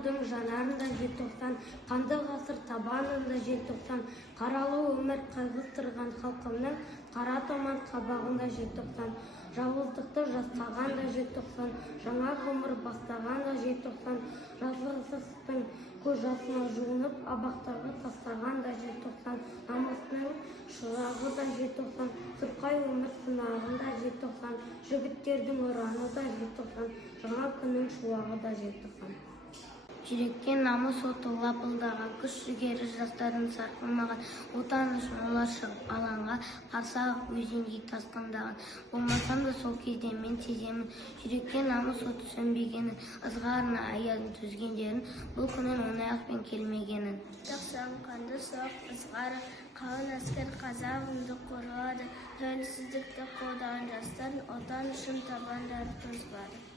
нұрдың жанарында желтоқсан, қанды ғасыр табанында желтоқсан, қаралы өмір қайғыстырған халқымның қара томан қабағында желтоқсан, жауыздықты жастағанда желтоқсан, жаңа ғұмыр бастағанда желтоқсан, жазғысыздың көз жасына жуынып абақтарға тастағанда желтоқсан, намысының шырағы да желтоқсан, сұрқай өмір сынағында желтоқсан, жігіттердің ұраны да желтоқсан, жаңа күннің шуағы да желтоқсан. Жүректен намыс оты лапылдаған, күш-жігері жастардың сарқылмаған, отан үшін олар шығып алаңға, қарсы-ақ өзендей тасқындаған. Болмасам да сол кезде мен сеземін, жүректен намыс оты сөнбегенін, ызғарына аязын төзгендерін, бұл күннің оңай ақпен келмегенін. Желтоқсан қанды соғып ызғары, қалың әскер қазағымды қорғады, тәуелсіздікті қолдаған жастардың отан үшін табандары тозбады.